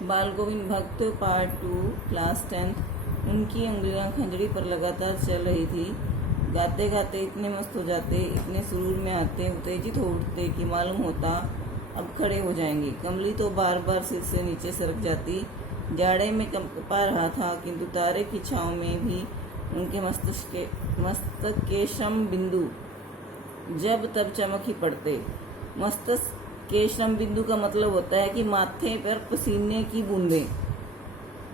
बाल गोविंद भक्त part 2 class 10। उनकी उंगलियां खंजड़ी पर लगातार चल रही थी। गाते गाते इतने मस्त हो जाते, इतने सुरूर में आते, उत्तेजित हो उठते कि मालूम होता अब खड़े हो जाएंगे। कमली तो बार बार सिर से नीचे सरक जाती। जाड़े में कंपा रहा था, किंतु तारे की छाँव में भी उनके मस्तक के श्रम बिंदु जब तब चमक ही पड़ते। मस्तक के श्रम बिंदु का मतलब होता है कि माथे पर पसीने की बूंदें,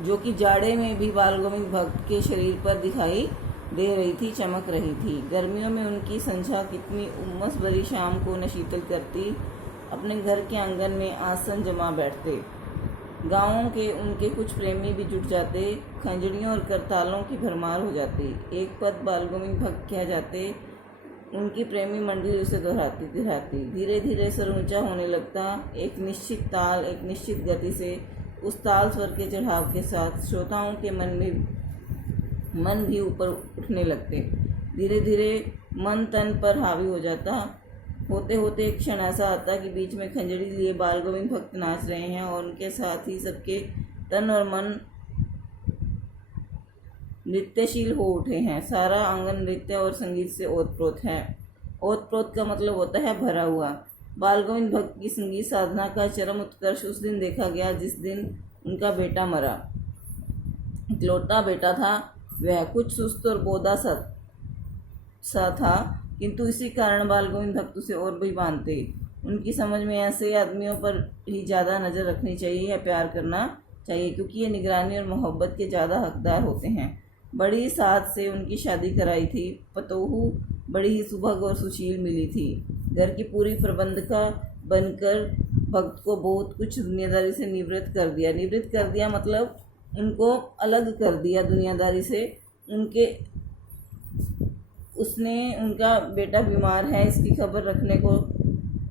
जो कि जाड़े में भी बाल गोविंद भक्त के शरीर पर दिखाई दे रही थी, चमक रही थी। गर्मियों में उनकी संध्या कितनी उमस भरी शाम को न शीतल करती। अपने घर के आंगन में आसन जमा बैठते। गाँवों के उनके कुछ प्रेमी भी जुट जाते। खंजड़ियों और करतालों की भरमार हो जाती। एक पद बाल गोविंद भक्त कह जाते, उनकी प्रेमी मंडली उसे दोहराती। धीरे धीरे स्वर ऊंचा होने लगता। एक निश्चित ताल, एक निश्चित गति से, उस ताल स्वर के चढ़ाव के साथ श्रोताओं के मन भी ऊपर उठने लगते। धीरे धीरे मन तन पर हावी हो जाता। होते होते एक क्षण ऐसा आता कि बीच में खंजड़ी लिए बाल गोविंद भक्त नाच रहे हैं और उनके साथ ही सबके तन और मन नृत्यशील हो उठे हैं। सारा आंगन नृत्य और संगीत से ओतप्रोत है। ओतप्रोत का मतलब होता है भरा हुआ। बाल गोविंद भक्त की संगीत साधना का चरम उत्कर्ष उस दिन देखा गया जिस दिन उनका बेटा मरा। इकलौता बेटा था वह, कुछ सुस्त और बोदा सा था, किंतु इसी कारण बाल गोविंद भक्त उसे और भी मानते। उनकी समझ में ऐसे आदमियों पर ही ज़्यादा नज़र रखनी चाहिए या प्यार करना चाहिए, क्योंकि ये निगरानी और मोहब्बत के ज़्यादा हकदार होते हैं। बड़ी साथ से उनकी शादी कराई थी। पतोहू बड़ी ही सुभग और सुशील मिली थी। घर की पूरी प्रबंधका बनकर भक्त को बहुत कुछ दुनियादारी से निवृत्त कर दिया मतलब उनको अलग कर दिया दुनियादारी से। उनका बेटा बीमार है, इसकी खबर रखने को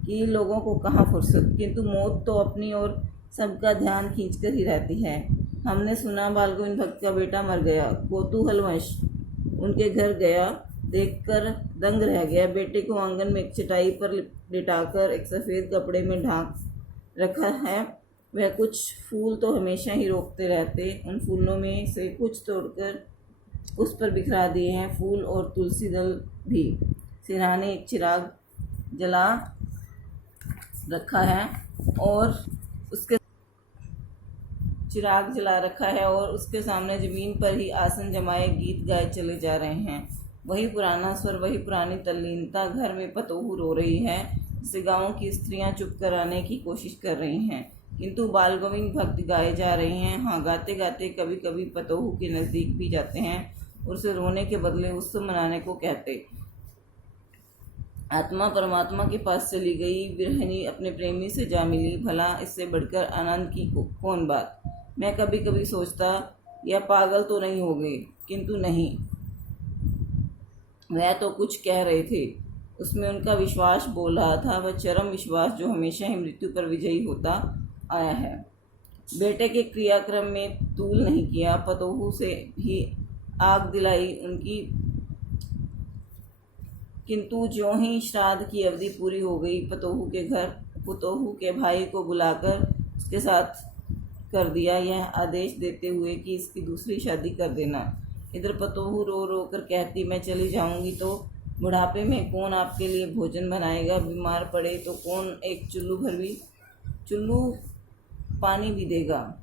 कि लोगों को कहाँ फुर्सत, किंतु मौत तो अपनी ओर सबका ध्यान खींचकर ही रहती है। हमने सुना बाल गोविंद भक्त का बेटा मर गया। कौतूहलवश उनके घर गया, देखकर दंग रह गया। बेटे को आंगन में एक चटाई पर लिटाकर एक सफ़ेद कपड़े में ढांक रखा है। वह कुछ फूल तो हमेशा ही रोकते रहते। उन फूलों में से कुछ तोड़कर उस पर बिखरा दिए हैं, फूल और तुलसी दल भी। सिरहाने एक चिराग जला रखा है और उसके सामने ज़मीन पर ही आसन जमाए गीत गाए चले जा रहे हैं। वही पुराना स्वर, वही पुरानी तल्लीनता। घर में पतोहू रो रही है, जिसे गाँव की स्त्रियां चुप कराने की कोशिश कर रही हैं, किंतु बाल गोविंद भक्त गाए जा रहे हैं। हाँ, गाते गाते कभी कभी पतोहू के नज़दीक भी जाते हैं और उसे रोने के बदले उत्सव मनाने को कहते। आत्मा परमात्मा के पास चली गई, विरहिणी अपने प्रेमी से जा मिली। भला इससे बढ़कर आनंद की कौन बात। मैं कभी कभी सोचता, यह पागल तो नहीं हो गए, किंतु नहीं, वह तो कुछ कह रहे थे। उसमें उनका विश्वास बोल रहा था, वह चरम विश्वास जो हमेशा ही मृत्यु पर विजयी होता आया है। बेटे के क्रियाक्रम में तूल नहीं किया। पतोहू से ही आग दिलाई उनकी, किंतु ज्यों ही श्राद्ध की अवधि पूरी हो गई, पतोहू के घर पुतोहू के भाई को बुलाकर उसके साथ कर दिया, यह आदेश देते हुए कि इसकी दूसरी शादी कर देना। इधर पतोहू रो रो कर कहती, मैं चली जाऊंगी तो बुढ़ापे में कौन आपके लिए भोजन बनाएगा, बीमार पड़े तो कौन एक चुल्लू पानी भी देगा।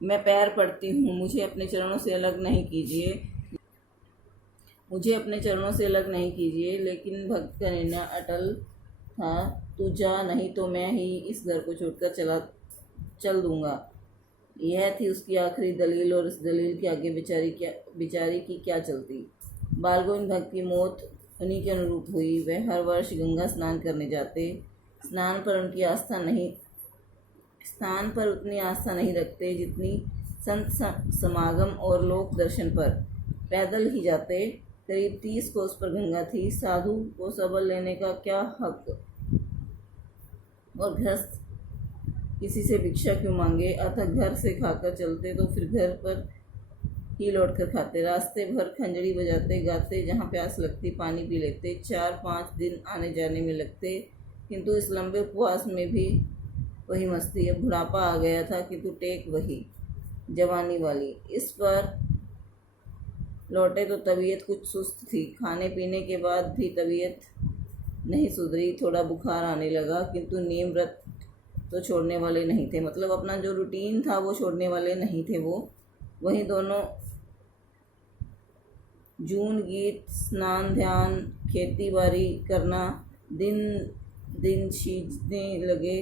मैं पैर पड़ती हूँ, मुझे अपने चरणों से अलग नहीं कीजिए। लेकिन भक्त का निर्णय अटल था। तू जा, नहीं तो मैं ही इस घर को छोड़कर चल दूंगा। यह थी उसकी आखिरी दलील, और इस दलील के आगे बेचारी की क्या चलती। बाल गोविंद भक्त की मौत उन्हीं के अनुरूप हुई। वह हर वर्ष गंगा स्नान करने जाते। स्नान पर उतनी आस्था नहीं रखते जितनी संत समागम और लोक दर्शन पर। पैदल ही जाते। करीब 30 कोस पर गंगा थी। साधु को सबल लेने का क्या हक, और गृहस्थ किसी से भिक्षा क्यों मांगे। अतः घर से खाकर चलते तो फिर घर पर ही लौट कर खाते। रास्ते भर खंजड़ी बजाते गाते, जहाँ प्यास लगती पानी पी लेते। 4-5 दिन आने जाने में लगते, किंतु इस लंबे उपवास में भी वही मस्ती, अब बुढ़ापा आ गया था किंतु टेक वही जवानी वाली। इस पर लौटे तो तबीयत कुछ सुस्त थी, खाने पीने के बाद भी तबीयत नहीं सुधरी, थोड़ा बुखार आने लगा, किंतु नियम व्रत तो छोड़ने वाले नहीं थे। मतलब अपना जो रूटीन था वो छोड़ने वाले नहीं थे वो। वहीं दोनों जून गीत, स्नान ध्यान, खेती बाड़ी करना दिन दिन सीजने लगे।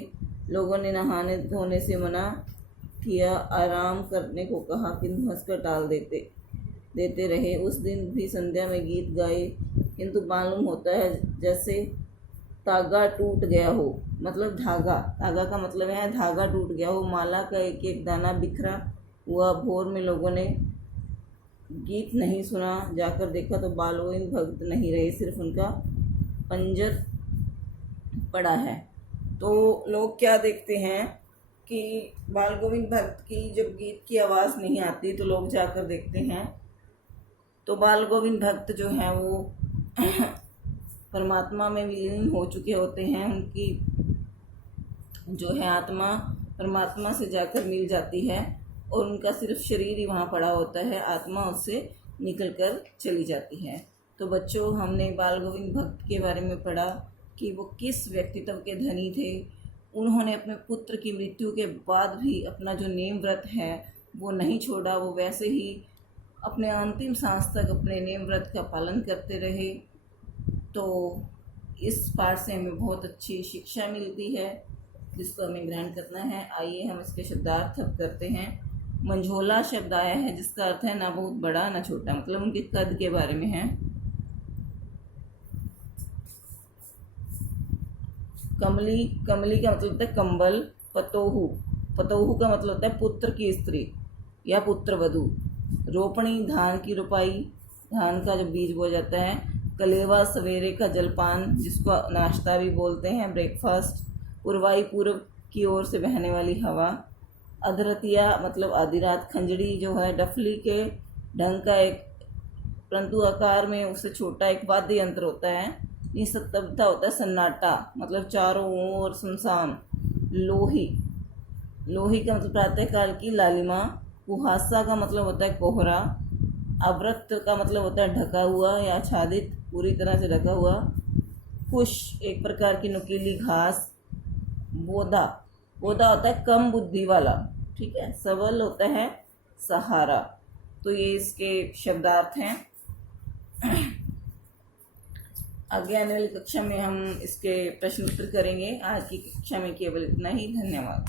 लोगों ने नहाने धोने से मना किया, आराम करने को कहा, किंतु हंसकर टाल देते रहे। उस दिन भी संध्या में गीत गाए, किंतु मालूम होता है जैसे तागा टूट गया हो। मतलब धागा का मतलब है धागा टूट गया हो, माला का एक एक दाना बिखरा हुआ। भोर में लोगों ने गीत नहीं सुना, जाकर देखा तो बालगोविंद भक्त नहीं रहे, सिर्फ उनका पंजर पड़ा है। तो लोग क्या देखते हैं कि बालगोविंद भक्त की जब गीत की आवाज़ नहीं आती तो लोग जाकर देखते हैं, तो बालगोविंद भक्त जो हैं वो परमात्मा में विलीन हो चुके होते हैं। उनकी जो है आत्मा परमात्मा से जाकर मिल जाती है और उनका सिर्फ शरीर ही वहाँ पड़ा होता है, आत्मा उससे निकल कर चली जाती है। तो बच्चों, हमने बालगोविंद भक्त के बारे में पढ़ा कि वो किस व्यक्तित्व के धनी थे। उन्होंने अपने पुत्र की मृत्यु के बाद भी अपना जो नेम व्रत है वो नहीं छोड़ा, वो वैसे ही अपने अंतिम सांस तक अपने नेम व्रत का पालन करते रहे। तो इस पाठ से हमें बहुत अच्छी शिक्षा मिलती है जिसको हमें ग्रहण करना है। आइए हम इसके शब्दार्थ अब करते हैं। मंझोला शब्द आया है जिसका अर्थ है ना बहुत बड़ा ना छोटा, मतलब उनके कद के बारे में है। कमली का मतलब होता है कंबल। पतोहू का मतलब होता है पुत्र की स्त्री या पुत्र वधू। रोपणी धान की रोपाई, धान का जब बीज बोया जाता है। कलेवा सवेरे का जलपान जिसको नाश्ता भी बोलते हैं, ब्रेकफास्ट। पुरवाई पूर्व की ओर से बहने वाली हवा। अधरतिया मतलब आधी रात। खंजड़ी जो है डफली के ढंग का एक परंतु आकार में उससे छोटा एक वाद्य यंत्र होता है। निस्तब्धता होता है सन्नाटा, मतलब चारों ओर सुनसान। लोही का मतलब प्रातःकाल की लालिमा। कुहासा का मतलब होता है कोहरा। आवृत का मतलब होता है ढका हुआ या आच्छादित, पूरी तरह से ढका हुआ। कुश एक प्रकार की नुकीली घास। बोधा होता है कम बुद्धि वाला, ठीक है। सबल होता है सहारा। तो ये इसके शब्दार्थ हैं। आगे आने वाली कक्षा में हम इसके प्रश्न उत्तर करेंगे। आज की कक्षा में केवल इतना ही। धन्यवाद।